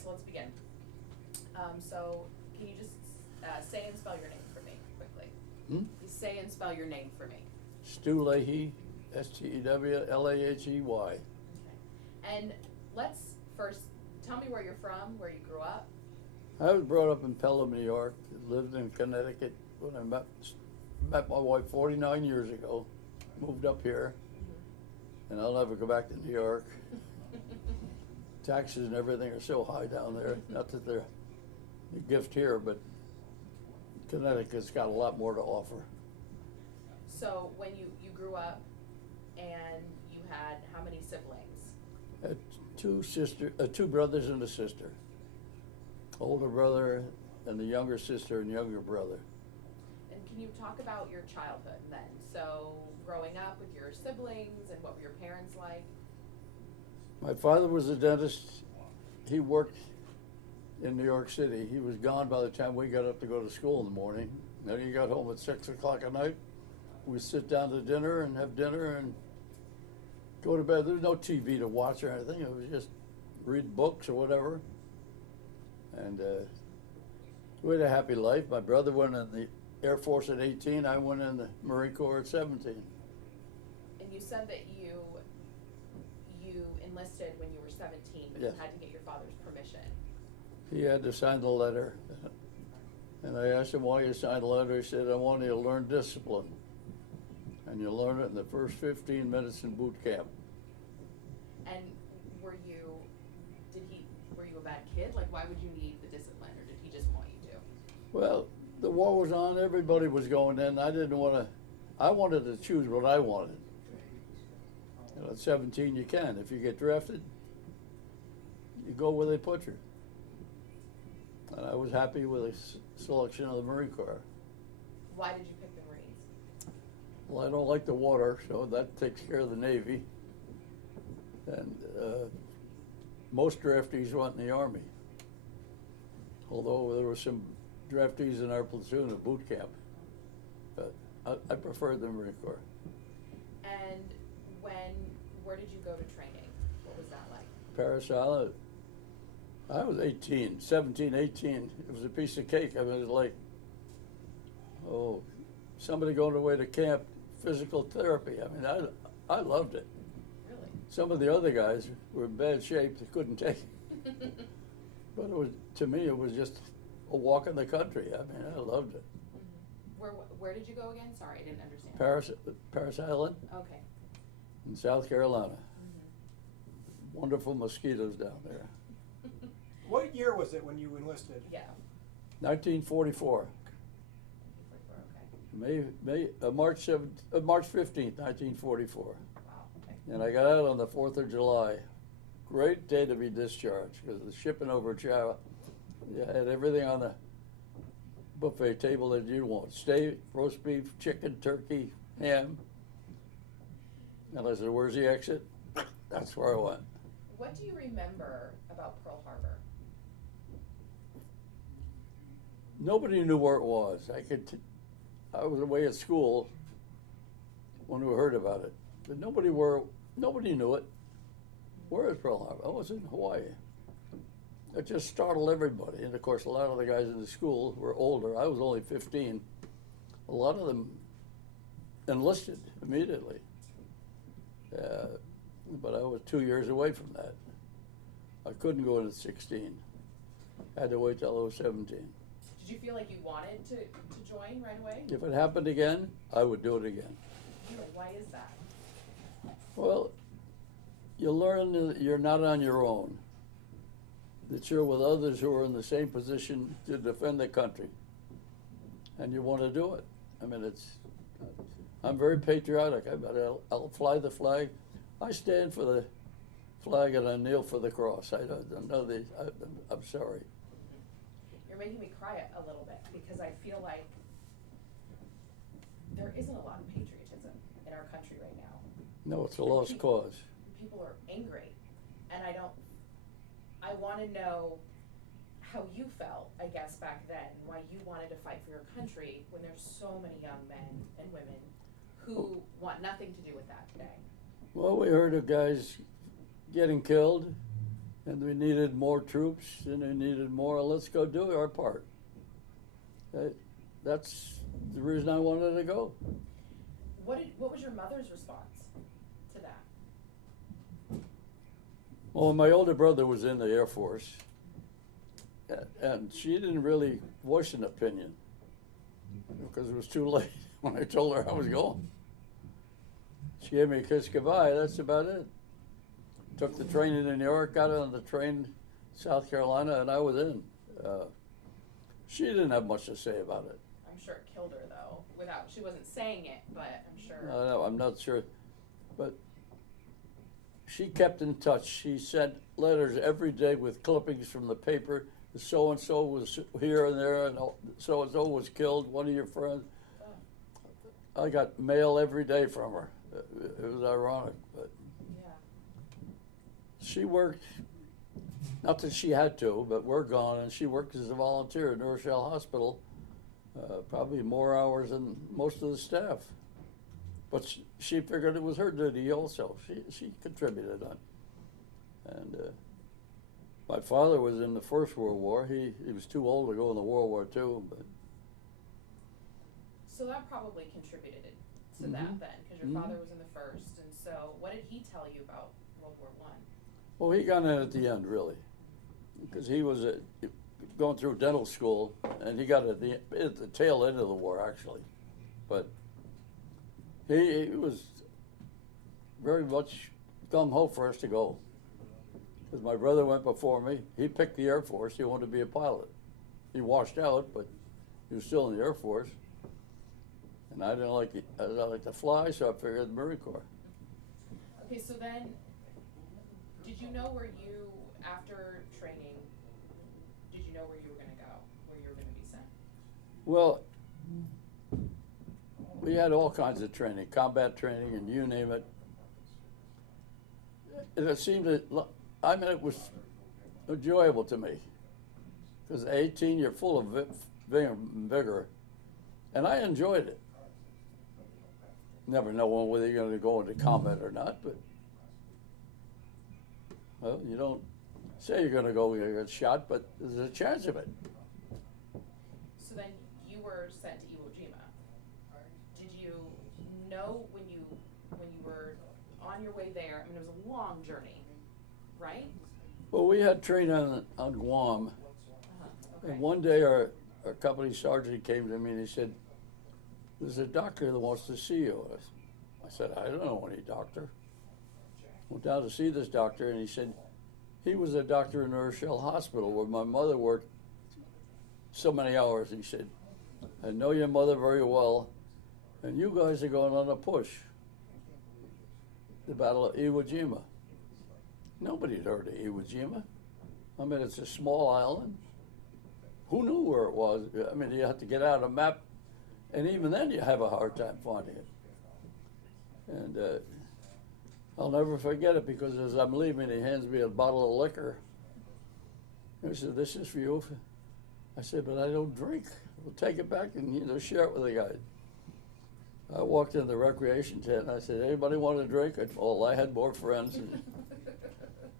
right, so let's begin. So can you just say and spell your name for me quickly? Just say and spell your name for me. Stew Leahy, Stewlahy. Okay. And let's first tell me where you're from, where you grew up. I was brought up in Pelham, New York. Lived in Connecticut when I met my wife 49 years ago. Moved up here, and I'll never go back to New York. Taxes and everything are so high down there. Not that they're a gift here, but Connecticut's got a lot more to offer. So when you grew up and you had how many siblings? I had two brothers and a sister. Older brother and the younger sister and younger brother. And can you talk about your childhood then? So growing up with your siblings and what were your parents like? My father was a dentist. He worked in New York City. He was gone by the time we got up to go to school in the morning. Then he got home at 6 o'clock at night. We'd sit down to dinner and have dinner and go to bed. There was no TV to watch or anything. It was just read books or whatever. And we had a happy life. My brother went in the Air Force at 18. I went in the Marine Corps at 17. And you said that you enlisted when you were 17, but Yes. you had to get your father's permission. He had to sign the letter. And I asked him why you signed the letter. He said, I want you to learn discipline. And you learn it in the first 15 minutes in boot camp. And were you a bad kid? Like, why would you need the discipline, or did he just want you to? Well, the war was on. Everybody was going in. I wanted to choose what I wanted. You know, at 17, you can. If you get drafted, you go where they put you. And I was happy with the selection of the Marine Corps. Why did you pick the Marines? Well, I don't like the water, so that takes care of the Navy. And most draftees went in the Army. Although there were some draftees in our platoon at boot camp. But I preferred the Marine Corps. And where did you go to training? What was that like? Paris Island. I was 17, 18. It was a piece of cake. I mean, it was like, somebody going away to camp, physical therapy. I mean, I loved it. Really? Some of the other guys were in bad shape. They couldn't take it. But to me, it was just a walk in the country. I mean, I loved it. Mm-hmm. Where did you go again? Sorry, I didn't understand. Paris Island. Okay. In South Carolina. Mm-hmm. Wonderful mosquitoes down there. What year was it when you enlisted? Yeah. 1944. Okay. March 15th, 1944. Wow. Okay. And I got out on the 4th of July. Great day to be discharged because the shipping over Java, you had everything on the buffet table that you'd want. Steak, roast beef, chicken, turkey, ham. And I said, where's the exit? That's where I went. What do you remember about Pearl Harbor? Nobody knew where it was. I was away at school when we heard about it, but nobody knew it. Where is Pearl Harbor? Oh, it's in Hawaii. It just startled everybody. And of course, a lot of the guys in the school were older. I was only 15. A lot of them enlisted immediately. But I was 2 years away from that. I couldn't go in at 16. I had to wait till I was 17. Did you feel like you wanted to join right away? If it happened again, I would do it again. Really? Why is that? Well, you learn that you're not on your own, that you're with others who are in the same position to defend the country, and you want to do it. I mean, I'm very patriotic. I'll fly the flag. I stand for the flag and I kneel for the cross. I don't know I'm sorry. You're making me cry a little bit because I feel like there isn't a lot of patriotism in our country right now. No, it's a lost cause. People are angry, and I want to know how you felt, I guess, back then, why you wanted to fight for your country when there's so many young men and women who want nothing to do with that today. Well, we heard of guys getting killed, And we needed more troops, and we needed more. Let's go do our part. That's the reason I wanted to go. What was your mother's response to that? Well, my older brother was in the Air Force, and she didn't really voice an opinion because it was too late when I told her I was going. She gave me a kiss goodbye. That's about it. Took the train into New York, got on the train South Carolina, and I was in. She didn't have much to say about it. I'm sure it killed her though. She wasn't saying it, but I'm sure. No, I'm not sure, but she kept in touch. She sent letters every day with clippings from the paper. So and so was here and there, and so was killed. One of your friends. Oh. I got mail every day from her. It was ironic, but Yeah. she worked. Not that she had to, but we're gone, and she worked as a volunteer at New Rochelle Hospital, probably more hours than most of the staff. But she figured it was her duty also. She contributed on. And my father was in the First World War. He was too old to go in the World War II. But So that probably contributed to that then, because your father was in the first. And so, what did he tell you about World War I? Well, he got in at the end, really, because he was going through dental school, and he got at the tail end of the war, actually. But he was very much gung-ho for us to go, because my brother went before me. He picked the Air Force. He wanted to be a pilot. He washed out, but he was still in the Air Force. And I didn't like to fly, so I figured the Marine Corps. Okay, so then, did you know after training, did you know where you were going to go, where you were going to be sent? Well, we had all kinds of training, combat training, and you name it. And it seemed it was enjoyable to me. Because at 18, you're full of vigor, and I enjoyed it. Never know whether you're going to go into combat or not, but well, you don't say you're going to go get shot, but there's a chance of it. So then you were sent to Iwo Jima. Did you know when you were on your way there? I mean, it was a long journey, right? Well, we had training on Guam, Okay. and one day our company sergeant came to me and he said, "There's a doctor that wants to see you." I said, "I don't know any doctor." Went down to see this doctor, and he said he was a doctor in New Rochelle Hospital where my mother worked so many hours. He said, "I know your mother very well, and you guys are going on a push. The Battle of Iwo Jima." Nobody had heard of Iwo Jima. I mean, it's a small island. Who knew where it was? I mean, you have to get out a map, and even then you have a hard time finding it. And I'll never forget it, because as I'm leaving, he hands me a bottle of liquor. He said, "This is for you." I said, "But I don't drink." "Well, take it back and share it with the guy." I walked in the recreation tent, and I said, "Anybody want a drink?" Well, I had more friends. And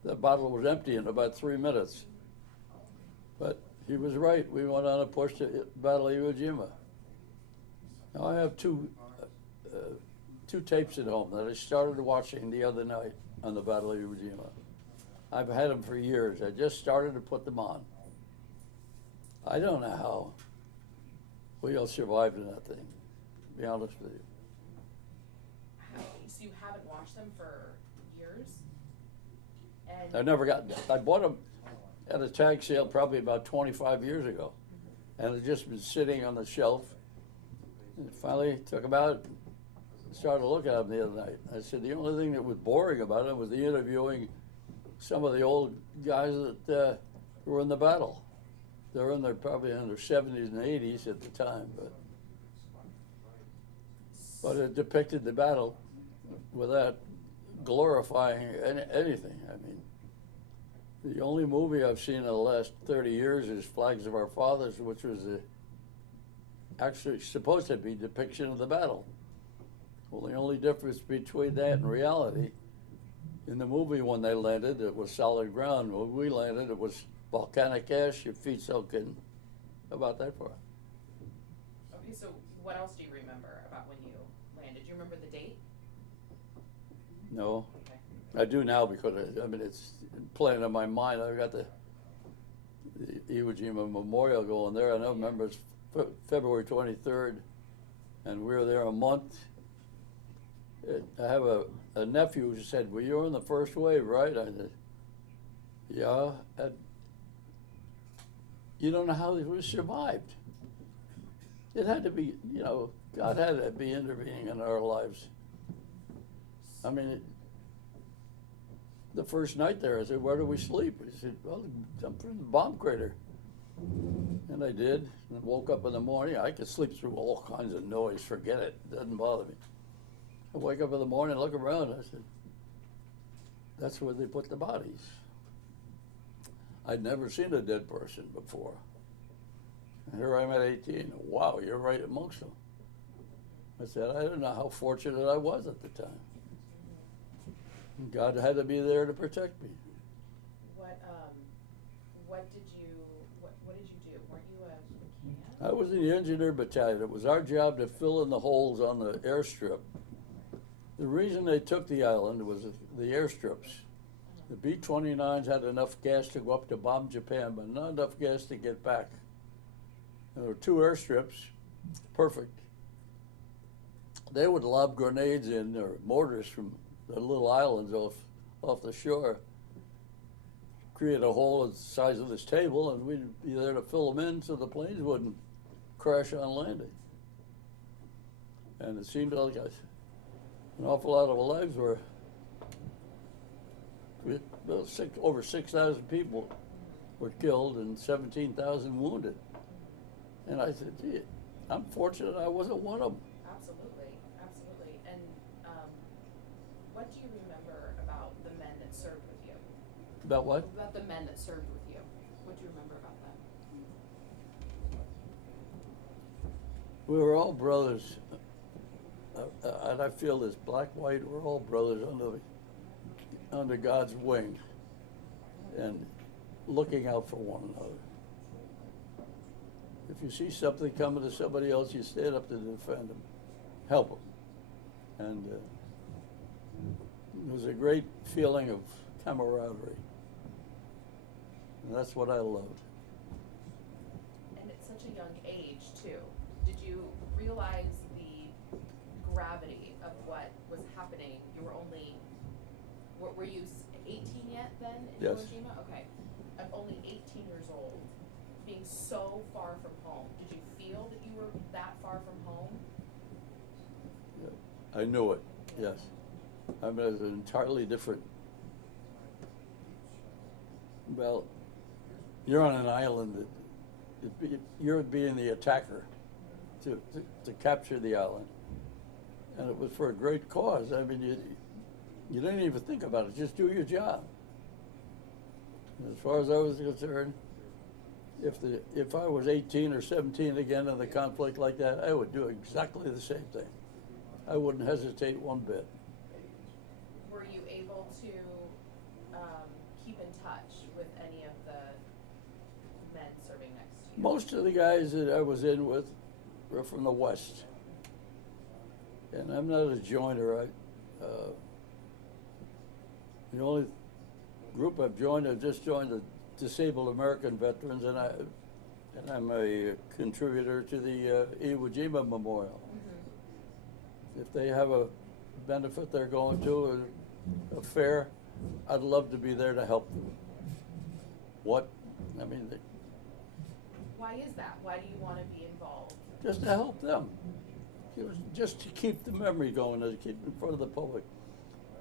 the bottle was empty in about 3 minutes. But he was right. We went on a push to Battle of Iwo Jima. Now, I have two tapes at home that I started watching the other night on the Battle of Iwo Jima. I've had them for years. I just started to put them on. I don't know how we all survived in that thing, to be honest with you. So you haven't watched them for years? And I bought them at a tag sale probably about 25 years ago. And they've just been sitting on the shelf. And finally took them out and started looking at them the other night. I said the only thing that was boring about it was the interviewing some of the old guys that were in the battle. They were probably in their 70s and 80s at the time, but it depicted the battle without glorifying anything. I mean, the only movie I've seen in the last 30 years is Flags of Our Fathers, which was actually supposed to be a depiction of the battle. Well, the only difference between that and reality In the movie, when they landed, it was solid ground. When we landed, it was volcanic ash, your feet soaking about that far. Okay, so what else do you remember about when you landed? Do you remember the date? No, Okay. I do now because I mean it's playing in my mind. I've got the Iwo Jima Memorial going there, and I remember it's February 23rd, and we were there a month. I have a nephew who said, "Well, you were in the first wave, right?" I said, "Yeah." And you don't know how we survived. It had to be, you know, God had to be intervening in our lives. I mean, the first night there, I said, "Where do we sleep?" He said, "Well, jump from the bomb crater." And I did, and woke up in the morning. I could sleep through all kinds of noise, forget it, doesn't bother me. I wake up in the morning, look around, I said, that's where they put the bodies. I'd never seen a dead person before. And here I'm at 18, wow, you're right amongst them. I said, I don't know how fortunate I was at the time. God had to be there to protect me. What did you do? Weren't you a mechanic? I was in the engineer battalion. It was our job to fill in the holes on the airstrip. The reason they took the island was the airstrips. The B-29s had enough gas to go up to bomb Japan, but not enough gas to get back. And there were 2 airstrips, perfect. They would lob grenades in, or mortars from the little islands off the shore, create a hole the size of this table, and we'd be there to fill them in so the planes wouldn't crash on landing. And it seemed like an awful lot of lives were, well, over 6,000 people were killed and 17,000 wounded. And I said, gee, I'm fortunate I wasn't one of them. Absolutely, absolutely. And what do you remember about the men that served with you? About what? About the men that served with you. What do you remember about them? We were all brothers. And I feel this, black, white, we're all brothers under God's wing and looking out for one another. If you see something coming to somebody else, you stand up to defend them, help them. And it was a great feeling of camaraderie. And that's what I loved. And at such a young age, too. Did you realize the gravity of what was happening? You were only, were you 18 yet then in Yes. Iwo Jima? Okay. I'm only 18 years old, being so far from home. Did you feel that you were that far from home? Yeah, I knew it, yes. I mean, it was entirely different. Well, you're on an island that you're being the attacker to capture the island. And it was for a great cause. I mean, you didn't even think about it, just do your job. And as far as I was concerned, if I was 18 or 17 again in a conflict like that, I would do exactly the same thing. I wouldn't hesitate one bit. Were you able to keep in touch with any of the men serving next to you? Most of the guys that I was in with were from the West. And I'm not a joiner. The only group I've joined, I've just joined the Disabled American Veterans, and I'm a contributor to the Iwo Jima Memorial. Mm-hmm. If they have a benefit they're going to, a fair, I'd love to be there to help them. Why is that? Why do you want to be involved? Just to help them. Just to keep the memory going, to keep in front of the public.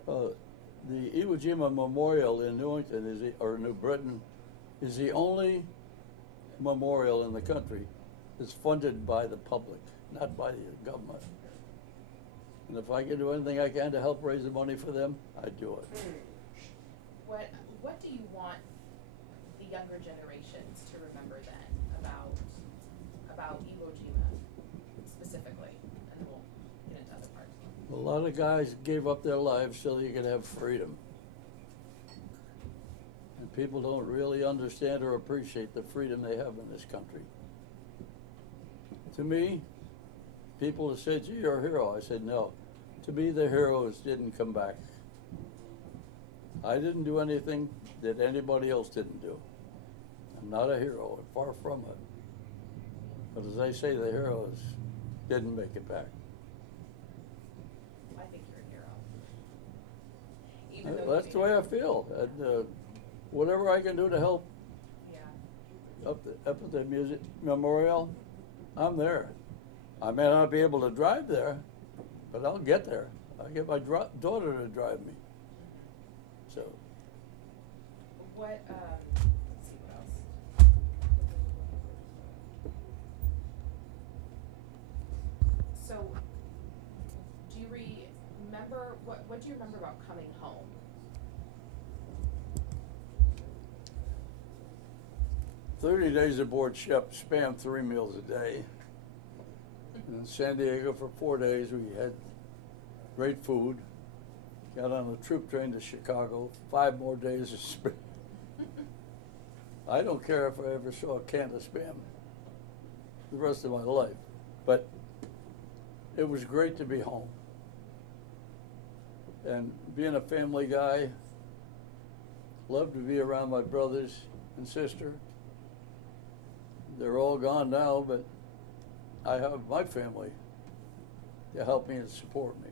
The Iwo Jima Memorial in Newington or New Britain is the only memorial in the country that's funded by the public, not by the government. And if I can do anything I can to help raise the money for them, I do it. What do you want the younger generations to remember then about Iwo Jima specifically? And we'll get into other parts. A lot of guys gave up their lives so that you could have freedom. People don't really understand or appreciate the freedom they have in this country. To me, people have said, gee, you're a hero. I said, no. To me, the heroes didn't come back. I didn't do anything that anybody else didn't do. I'm not a hero, far from it. But as I say, the heroes didn't make it back. I think you're a hero. Even though That's the way I feel. And, whatever I can do to help Yeah. up at the music memorial, I'm there. I may not be able to drive there, but I'll get there. I'll get my daughter to drive me. So. What, let's see what else. So, do you remember, what do you remember about coming home? "30 days aboard ship, spam 3 meals a day. And in San Diego for 4 days, we had great food. Got on a troop train to Chicago, 5 more days of spam. I don't care if I ever saw a can of spam the rest of my life, but it was great to be home. And being a family guy, loved to be around my brothers and sister. They're all gone now, but I have my family to help me and support me.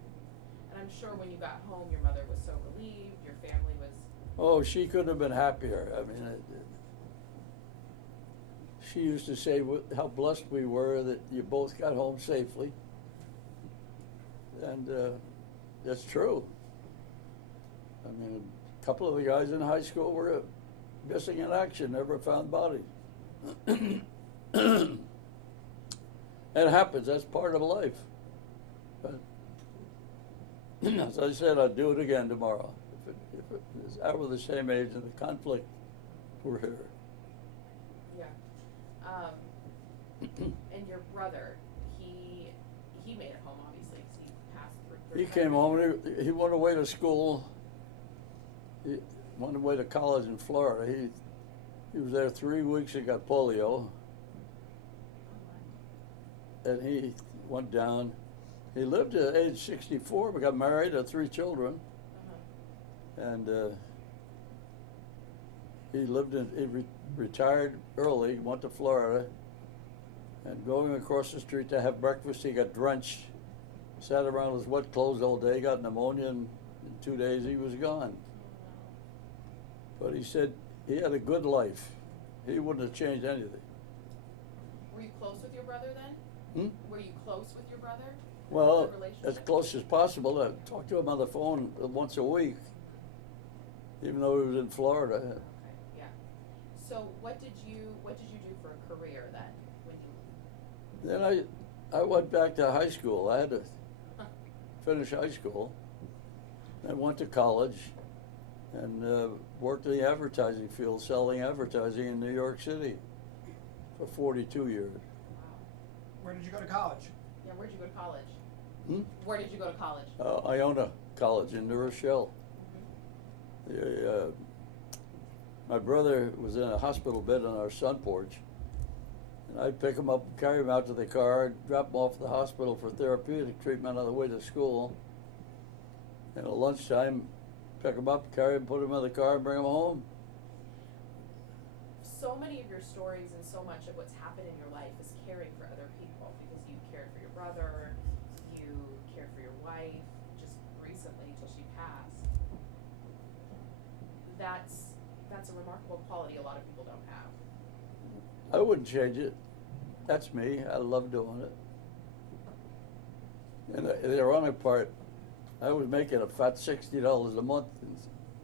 And I'm sure when you got home, your mother was so relieved, your family was. Oh, she couldn't have been happier. I mean, she used to say how blessed we were that you both got home safely. And that's true. I mean, a couple of the guys in high school were missing in action, never found bodies. It happens, that's part of life. But as I said, I'd do it again tomorrow. If I were the same age and the conflict were here. Yeah. And your brother, he made it home, obviously, because he passed through. He came home, and he went away to school. He went away to college in Florida. He was there 3 weeks and got polio. And he went down. He lived to age 64, but got married, had 3 children. And he retired early, went to Florida, and going across the street to have breakfast, he got drenched, sat around with wet clothes all day, got pneumonia, and in 2 days he was gone. But he said he had a good life. He wouldn't have changed anything. Were you close with your brother then? Were you close with your brother? Well, as close as possible. I talked to him on the phone once a week, even though he was in Florida. Okay, yeah. So what did you do for a career then? Then I went back to high school. I had to finish high school. I went to college and worked in the advertising field, selling advertising in New York City for 42 years. Wow. Where did you go to college? Yeah, where'd you go to college? Where did you go to college? Iona College in New Rochelle. My brother was in a hospital bed on our sun porch, and I'd pick him up, carry him out to the car, drop him off at the hospital for therapeutic treatment on the way to school. And at lunchtime, pick him up, carry him, put him in the car, and bring him home. So many of your stories and so much of what's happened in your life is caring for other people, because you cared for your brother, you cared for your wife just recently till she passed. That's a remarkable quality a lot of people don't have. I wouldn't change it. That's me. I love doing it. And the ironic part, I was making a fat $60 a month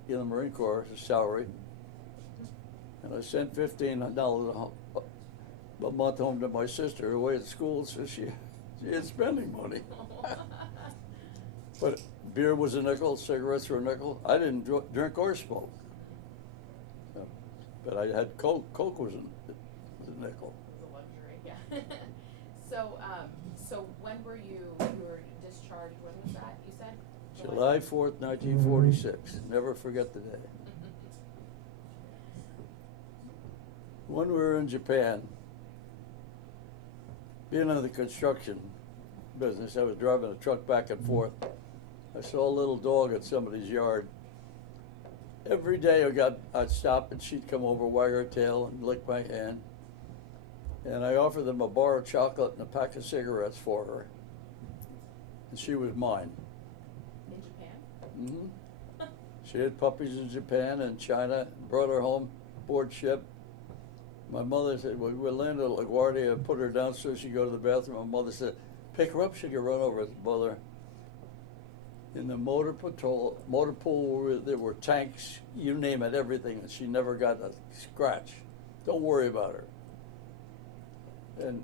in the Marine Corps as a salary. And I sent $15 a month home to my sister away at school, so she had spending money. But beer was a nickel, cigarettes were a nickel. I didn't drink or smoke. But I had Coke. Coke was a nickel. It was a luxury, yeah. So when were you were discharged? When was that, you said? July 4th, 1946. Never forget the day. When we were in Japan, being in the construction business, I was driving a truck back and forth. I saw a little dog at somebody's yard. Every day I'd stop and she'd come over, wag her tail and lick my hand. And I offered them a bar of chocolate and a pack of cigarettes for her. And she was mine. In Japan? Mm-hmm. She had puppies in Japan and China, brought her home aboard ship. My mother said, well, we landed at LaGuardia, put her down so she'd go to the bathroom. My mother said, pick her up, she could run over. Mother, in the motor pool, there were tanks, you name it, everything, and she never got a scratch. Don't worry about her. And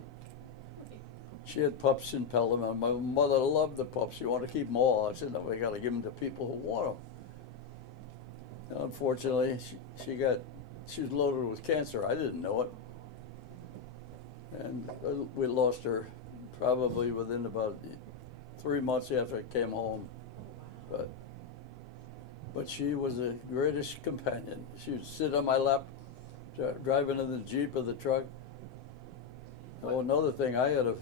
she had pups in Pelham, and my mother loved the pups. She wanted to keep them all. I said, no, we got to give them to people who want them. And unfortunately, she was loaded with cancer. I didn't know it. And we lost her probably within about 3 months after I came home. But she was the greatest companion. She would sit on my lap, driving in the Jeep or the truck. Oh, another thing, I had a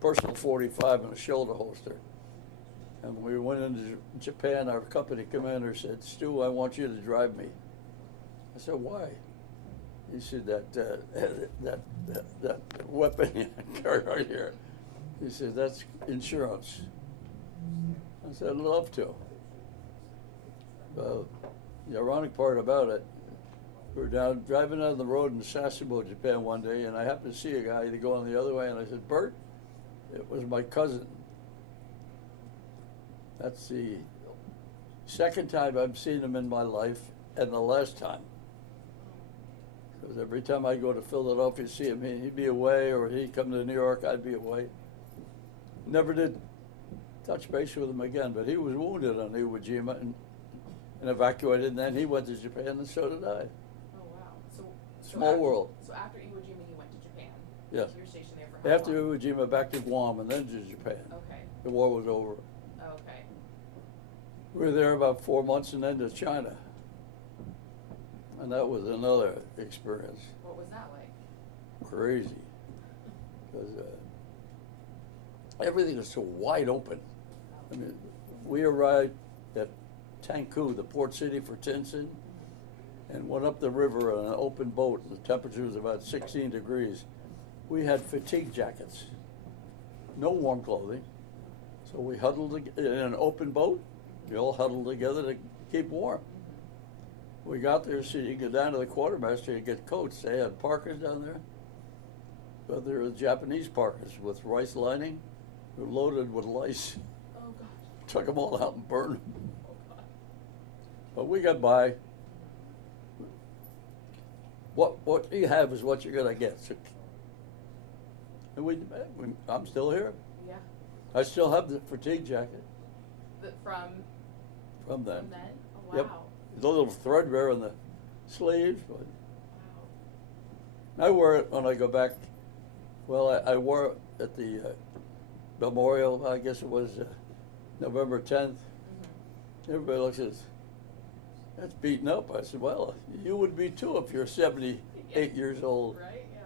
personal .45 and a shoulder holster. And when we went into Japan, our company commander said, Stu, I want you to drive me. I said, why? He said, that weapon you carry right here. He said, that's insurance. I said, I'd love to. Well, the ironic part about it, we were driving down the road in Sasebo, Japan one day, and I happened to see a guy going the other way, and I said, Bert, it was my cousin. That's the second time I've seen him in my life, and the last time. Because every time I go to Philadelphia to see him, he'd be away, or he'd come to New York, I'd be away. Never did touch base with him again, but he was wounded on Iwo Jima and evacuated, and then he went to Japan, and so did I. Oh, wow. Small world. So after Iwo Jima, you went to Japan? Yes. You were stationed there for how After long? Iwo Jima, back to Guam, and then to Japan. Okay. The war was over. Okay. We were there about 4 months, and then to China. And that was another experience. What was that like? Crazy. Because everything is so wide open. I mean, we arrived at Tangkou, the port city for Tientsin, and went up the river on an open boat. The temperature was about 16 degrees. We had fatigue jackets, no warm clothing. So we huddled in an open boat. We all huddled together to keep warm. We got there, so you go down to the quartermaster and get coats. They had parkas down there, but they were Japanese parkas with rice lining, loaded with lice. Oh, God. Took them all out and burned them. Oh, God. But we got by. What you have is what you're gonna get. So, and I'm still here. Yeah. I still have the fatigue jacket From then. then? Oh, wow. Yep. The little threadbare in the sleeves. But Wow. I wear it when I go back. Well, I wore it at the memorial. I guess it was November 10th. Mm-hmm. Everybody looks at us. That's beaten up. I said, well, you would be too if you're 78 years old. Right, yeah.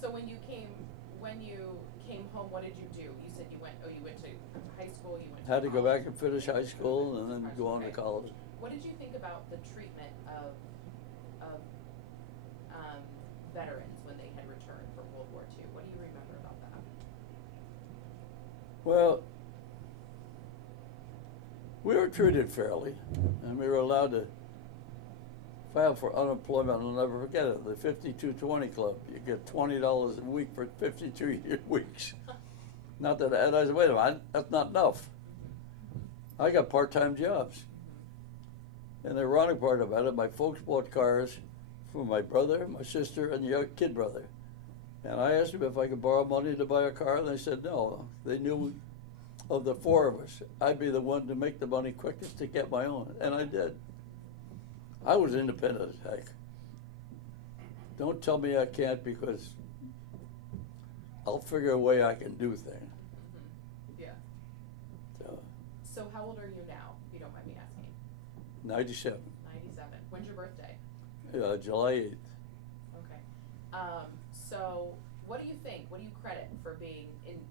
So when you came home, what did you do? You said you went to high school, you went to Had to go college. back and finish high school and then go on to Okay. college. What did you think about the treatment of veterans when they had returned from World War II? What do you remember about that? Well, we were treated fairly, and we were allowed to file for unemployment. I'll never forget it. The 5220 Club. You get $20 a week for 52 weeks. Not that, and I said, wait a minute, that's not enough. I got part-time jobs. And the ironic part about it, my folks bought cars for my brother, my sister, and the kid brother. And I asked them if I could borrow money to buy a car, and they said no. They knew of the four of us, I'd be the one to make the money quickest to get my own, and I did. I was independent as heck. Don't tell me I can't, because I'll figure a way I can do things. Mm-hmm. Yeah. So how old are you now, if you don't mind me asking? 97. 97. When's your birthday? July 8th. So what do you think? What do you credit for being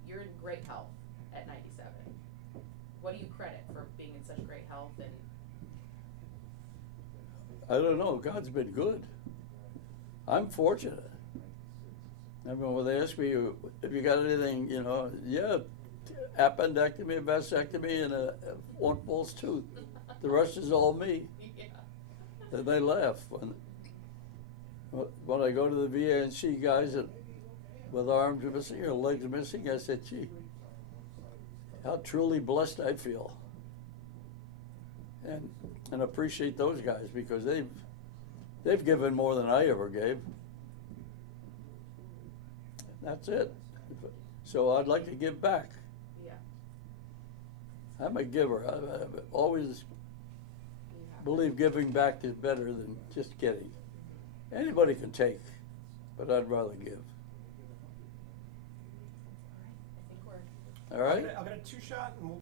you're in great health at 97. What do you credit for being in such great health and? I don't know. God's been good. I'm fortunate. I mean, when they ask me if you got anything, yeah, appendectomy, a vasectomy, and one false tooth. The rest is all me. Yeah. And they laugh when I go to the VA and see guys with arms missing or legs missing. I said, "Gee, how truly blessed I feel," and appreciate those guys because they've given more than I ever gave. That's it. So I'd like to give back. Yeah. I'm a giver. I've always believe giving back is better than just getting. Anybody can take, but I'd rather give. I think we're. All right? I'll get a 2-shot and we'll